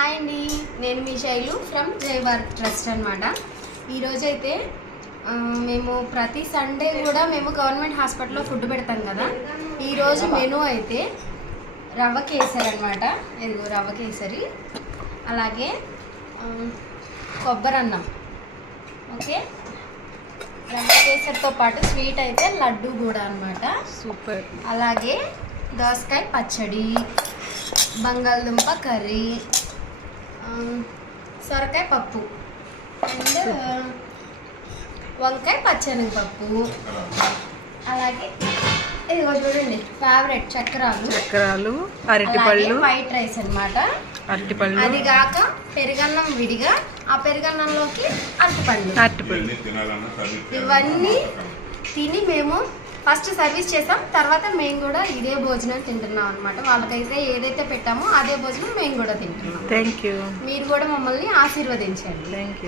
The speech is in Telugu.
హాయ్ అండి, నేను మీ శైలు ఫ్రమ్ జయభారత్ ట్రస్ట్ అనమాట. ఈరోజైతే మేము ప్రతి సండే కూడా మేము గవర్నమెంట్ హాస్పిటల్లో ఫుడ్ పెడతాం కదా. ఈరోజు మెనూ అయితే రవ్వ కేసరి అనమాట. ఇదిగో రవ్వ కేసరి, అలాగే కొబ్బరి అన్నం. ఓకే, రవ్వ కేసరితో పాటు స్వీట్ అయితే లడ్డు కూడా అనమాట. సూపర్. అలాగే దోసకాయ పచ్చడి, బంగాళదుంప కర్రీ, సొరకాయ పప్పు అండ్ వంకాయ పచ్చనగపప్పు, అలాగే ఇదిగో చూడండి ఫేవరెట్ చక్రాలు, అరటిపళ్ళు, వైట్ రైస్ అన్నమాట. అరటిపళ్ళు, అది కాక పెరుగన్నం విడిగా, ఆ పెరుగన్నంలోకి అరటిపళ్ళు. ఇవన్నీ తిని మేము ఫస్ట్ సర్వీస్ చేసాం, తర్వాత మేము కూడా ఇదే భోజనం తింటున్నాం అనమాట. వాళ్ళకైతే ఏదైతే పెట్టామో అదే భోజనం మేము కూడా తింటున్నాం. Thank you. మీరు కూడా మమ్మల్ని ఆశీర్వదించండి. Thank you.